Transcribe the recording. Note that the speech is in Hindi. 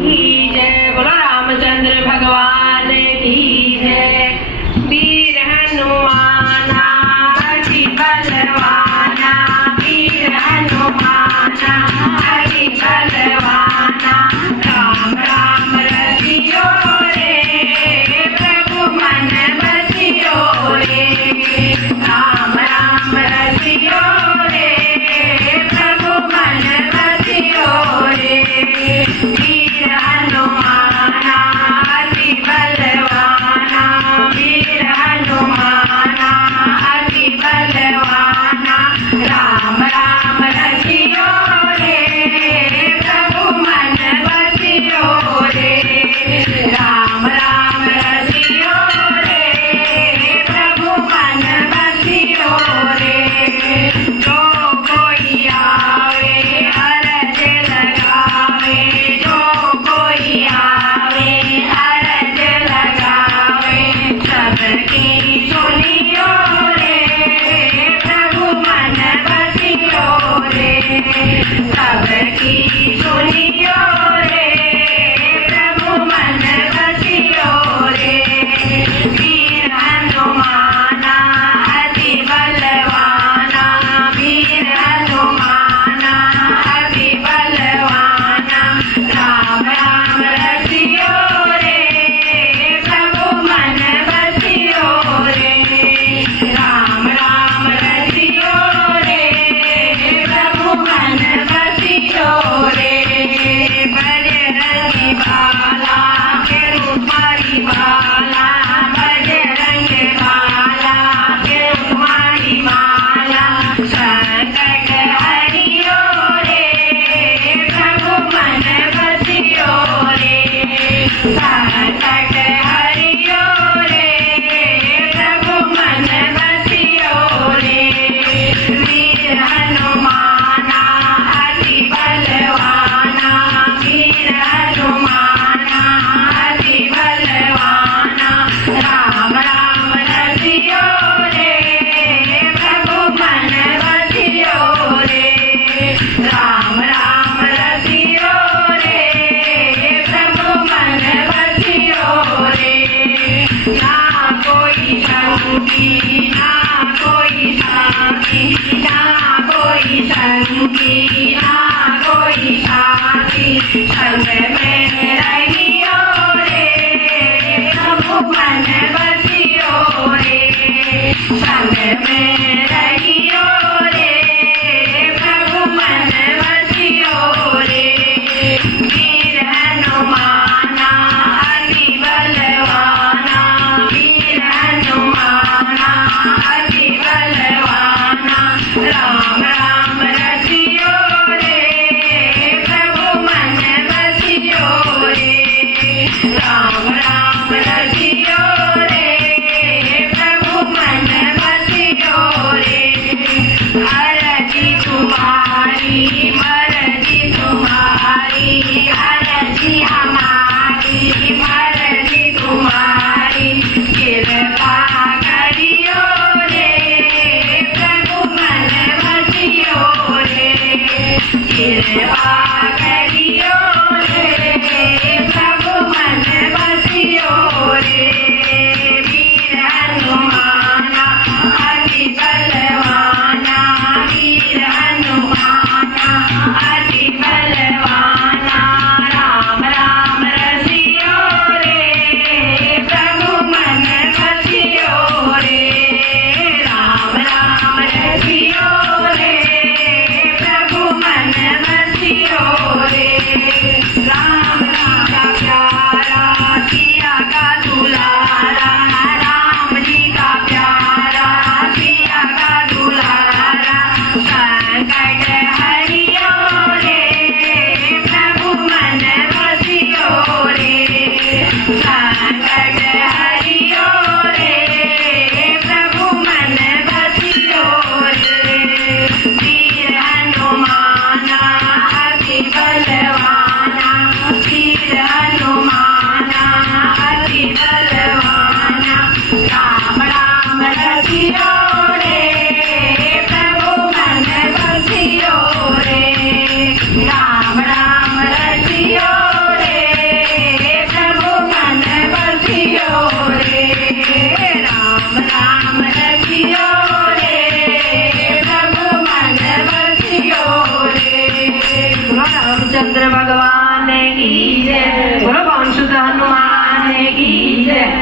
की जय। बोलो रामचंद्र भगवान की जय। वीर हनुमाना अति बलवाना, वीर हनुमाना अति बलवाना। राम राम रसियो रे, प्रभु मन बसियो रे। राम राम रसियो रे, प्रभु मन बसियो रे। वीर हनुमाना अति बलवाना, वीर हनुमाना अति बलवाना। राम राम रसियो रे, प्रभु मन बसियो रे। राम राम रसियो रे, प्रभु मन बसियो रे। जो कोई आवे अरज लगावे, जो कोई आवे अरज लगावे। सबकी सुनियो रे, प्रभु मन बसियो रे। सबकी सुनियो रे, प्रभु मन बसियो रे। वीर हनुमाना अति बलवाना, वीर हनुमाना अति बलवाना। राम राम रसियो रे, प्रभु मन बसियो रे। राम राम रसियो रे, प्रभु मन बसियो रे। बजरंगी बाला के रूपारी बाला, बजरंगी बाला के रूपारी बाला। संकट हरियो रे, प्रभु मन बसियो रे। संकट हरियो रे, प्रभु मन बसियो रे। वीर हनुमाना अति बलवाना, वीर हनुमाना अति बलवाना। राम राम रसियो रे, प्रभु मन बसियो रे। राम राम रसियो रे, प्रभु मन बसियो रे। ना कोई संगी ना कोई साथी, ना कोई संगी ना कोई साथी। संग में रहियो रे, प्रभु मन बसियो रे। संग में रहियो रे, प्रभु मन बसियो रे। वीर हनुमाना अति बलवाना, वीर हनुमाना अति बलवाना। राम राम रसियो रे, प्रभु मन बसियो रे। राम राम रसियो रे, प्रभु मन बसियो रे। अरजी तुम्हारी मरजी तुम्हारी, अरजी हमारी मरजी तुम्हारी। कृपा करियो रे, प्रभु मन बसियो रे। कृपा करियो रे, प्रभु मन बसियो रे। वीर हनुमाना अति बलवाना, वीर हनुमाना अति बलवाना। राम राम रसियो ભગવાન કી જય. બોલો પવન સુત હનુમાન કી જય.